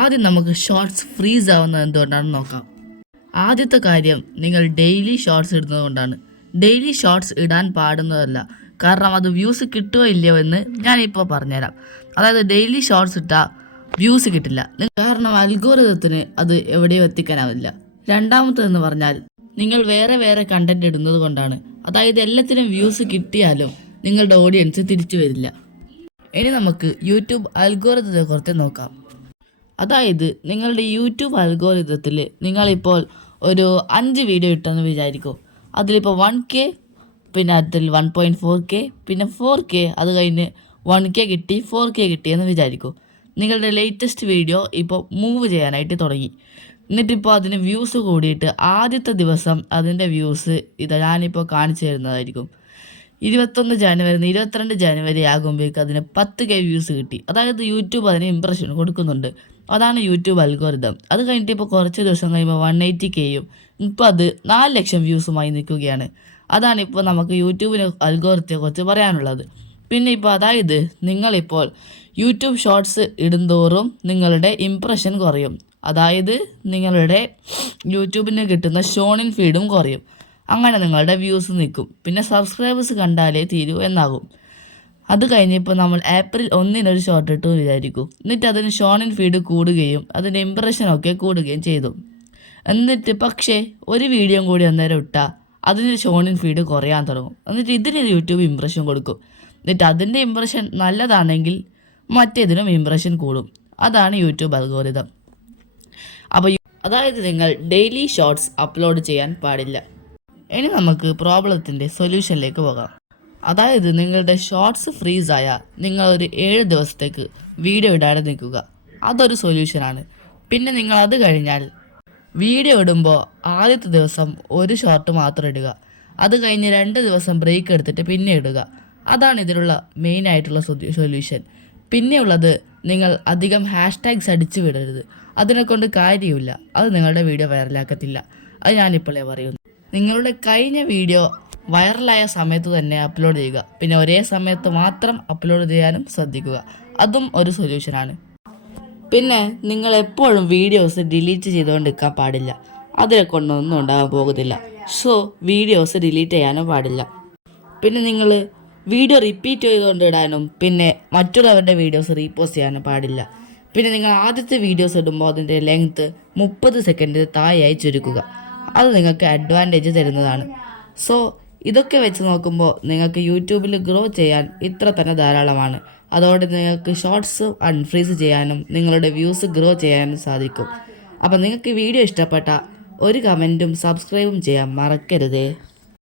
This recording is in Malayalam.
ആദ്യം നമുക്ക് ഷോർട്സ് ഫ്രീസ് ആവുന്നത് എന്തുകൊണ്ടാണെന്ന് നോക്കാം. ആദ്യത്തെ കാര്യം, നിങ്ങൾ ഡെയിലി ഷോർട്സ് ഇടുന്നത് കൊണ്ടാണ്. ഡെയിലി ഷോർട്സ് ഇടാൻ പാടുന്നതല്ല, കാരണം അത് വ്യൂസ് കിട്ടുമോ ഇല്ലയോ എന്ന് ഞാനിപ്പോൾ പറഞ്ഞുതരാം. അതായത് ഡെയിലി ഷോർട്സ് ഇട്ടാൽ വ്യൂസ് കിട്ടില്ല, കാരണം അൽഗോരിതത്തിന് അത് എവിടെയും എത്തിക്കാനാവില്ല. രണ്ടാമത്തേതെന്ന് പറഞ്ഞാൽ, നിങ്ങൾ വേറെ വേറെ കണ്ടന്റ് ഇടുന്നത് കൊണ്ടാണ്. അതായത് എല്ലാത്തിനും വ്യൂസ് കിട്ടിയാലും നിങ്ങളുടെ ഓഡിയൻസ് തിരിച്ചു വരില്ല. ഇനി നമുക്ക് യൂട്യൂബ് അൽഗോരിതത്തെ കുറിച്ച് നോക്കാം. അതായത് നിങ്ങളുടെ യൂട്യൂബ് അൽഗോരിതത്തിൽ നിങ്ങളിപ്പോൾ ഒരു 5 വീഡിയോ ഇട്ടെന്ന് വിചാരിക്കും. അതിലിപ്പോൾ 1K, പിന്നെ അതിൽ 1.4K, പിന്നെ 4K, അത് കഴിഞ്ഞ് 1K കിട്ടി, 4K കിട്ടിയെന്ന് വിചാരിക്കും. നിങ്ങളുടെ ലേറ്റസ്റ്റ് വീഡിയോ ഇപ്പോൾ മൂവ് ചെയ്യാനായിട്ട് തുടങ്ങി. എന്നിട്ടിപ്പോൾ അതിന് വ്യൂസ് കൂടിയിട്ട് ആദ്യത്തെ ദിവസം അതിൻ്റെ വ്യൂസ് ഞാനിപ്പോൾ കാണിച്ചു തരുന്നതായിരിക്കും. 21 ജനുവരി 22 ജനുവരി ആകുമ്പോഴേക്ക് അതിന് 10K വ്യൂസ് കിട്ടി. അതായത് യൂട്യൂബ് അതിന് ഇംപ്രഷൻ കൊടുക്കുന്നുണ്ട്. അതാണ് യൂട്യൂബ് അൽഗോരിതം. അത് കഴിഞ്ഞിട്ട് ഇപ്പോൾ കുറച്ച് ദിവസം കഴിയുമ്പോൾ 180Kയും ഇപ്പോൾ അത് 4 ലക്ഷം വ്യൂസുമായി നിൽക്കുകയാണ്. അതാണ് ഇപ്പോൾ നമുക്ക് യൂട്യൂബിന് അൽഗോരിതത്തെ കുറിച്ച് പറയാനുള്ളത്. പിന്നെ ഇപ്പോൾ അതായത് നിങ്ങളിപ്പോൾ യൂട്യൂബ് ഷോർട്സ് ഇടുന്തോറും നിങ്ങളുടെ ഇംപ്രഷൻ കുറയും. അതായത് നിങ്ങളുടെ യൂട്യൂബിന് കിട്ടുന്ന ഷോൺ ഇൻ ഫീഡും കുറയും. അങ്ങനെ നിങ്ങളുടെ വ്യൂസ് നിൽക്കും. പിന്നെ സബ്സ്ക്രൈബേഴ്സ് കണ്ടാലേ തീരൂ എന്നാകും. അത് കഴിഞ്ഞിപ്പോൾ നമ്മൾ ഏപ്രിൽ 1 ഒരു ഷോർട്ട് ഇട്ടു വിചാരിക്കും. എന്നിട്ട് അതിന് ഷോൺ ഇൻ ഫീഡ് കൂടുകയും അതിൻ്റെ ഇംപ്രഷനൊക്കെ കൂടുകയും ചെയ്തു. എന്നിട്ട് പക്ഷേ ഒരു വീഡിയോ കൂടി അന്നേരം ഇട്ടാൽ അതിന് ഷോൺ ഇൻ ഫീഡ് കുറയാൻ തുടങ്ങും. എന്നിട്ട് ഇതിന് യൂട്യൂബ് ഇംപ്രഷൻ കൊടുക്കും. എന്നിട്ട് അതിൻ്റെ ഇംപ്രഷൻ നല്ലതാണെങ്കിൽ മറ്റേതിനും ഇംപ്രഷൻ കൂടും. അതാണ് യൂട്യൂബ് അൽഗോരിതം. അപ്പോൾ അതായത് നിങ്ങൾ ഡെയിലി ഷോർട്സ് അപ്ലോഡ് ചെയ്യാൻ പാടില്ല. ഇനി നമുക്ക് പ്രോബ്ലത്തിൻ്റെ സൊല്യൂഷനിലേക്ക് പോകാം. അതായത് നിങ്ങളുടെ ഷോർട്സ് ഫ്രീസായ നിങ്ങൾ ഒരു 7 ദിവസത്തേക്ക് വീഡിയോ ഇടാതെ നിൽക്കുക. അതൊരു സൊല്യൂഷനാണ്. പിന്നെ നിങ്ങൾ അത് കഴിഞ്ഞാൽ വീഡിയോ ഇടുമ്പോൾ ആദ്യത്തെ ദിവസം ഒരു ഷോർട്ട് മാത്രം ഇടുക. അത് കഴിഞ്ഞ് 2 ദിവസം ബ്രേക്ക് എടുത്തിട്ട് പിന്നെ ഇടുക. അതാണ് ഇതിലുള്ള മെയിനായിട്ടുള്ള സൊല്യൂഷൻ. പിന്നെയുള്ളത്, നിങ്ങൾ അധികം ഹാഷ്ടാഗ്സ് അടിച്ചു വിടരുത്. അതിനെക്കൊണ്ട് കാര്യമില്ല. അത് നിങ്ങളുടെ വീഡിയോ വൈറലാക്കത്തില്ല. അത് ഞാനിപ്പോഴേ പറയുന്നു. നിങ്ങളുടെ കഴിഞ്ഞ വീഡിയോ വൈറലായ സമയത്ത് തന്നെ അപ്ലോഡ് ചെയ്യുക. പിന്നെ ഒരേ സമയത്ത് മാത്രം അപ്ലോഡ് ചെയ്യാനും ശ്രദ്ധിക്കുക. അതും ഒരു സൊല്യൂഷനാണ്. പിന്നെ നിങ്ങൾ എപ്പോഴും വീഡിയോസ് ഡിലീറ്റ് ചെയ്തുകൊണ്ടിരിക്കാൻ പാടില്ല. അതിനെ കൊണ്ടൊന്നും ഉണ്ടാകാൻ പോകുന്നില്ല. സോ വീഡിയോസ് ഡിലീറ്റ് ചെയ്യാനും പാടില്ല. പിന്നെ നിങ്ങൾ വീഡിയോ റിപ്പീറ്റ് ചെയ്തുകൊണ്ട് ഇടാനും പിന്നെ മറ്റുള്ളവരുടെ വീഡിയോസ് റീപോസ്റ്റ് ചെയ്യാനും പാടില്ല. പിന്നെ നിങ്ങൾ ആദ്യത്തെ വീഡിയോസ് ഇടുമ്പോൾ അതിൻ്റെ ലെങ്ത്ത് 30 സെക്കൻഡിന് താഴെയായി ചുരുക്കുക. അത് നിങ്ങൾക്ക് അഡ്വാൻറ്റേജ് തരുന്നതാണ്. സോ ഇതൊക്കെ വെച്ച് നോക്കുമ്പോൾ നിങ്ങൾക്ക് യൂട്യൂബിൽ ഗ്രോ ചെയ്യാൻ ഇത്ര തന്നെ ധാരാളമാണ്. അതോടെ നിങ്ങൾക്ക് ഷോർട്സ് അൺഫ്രീസ് ചെയ്യാനും നിങ്ങളുടെ വ്യൂസ് ഗ്രോ ചെയ്യാനും സാധിക്കും. അപ്പോൾ നിങ്ങൾക്ക് വീഡിയോ ഇഷ്ടപ്പെട്ട ഒരു കമൻറ്റും സബ്സ്ക്രൈബും ചെയ്യാൻ മറക്കരുതേ.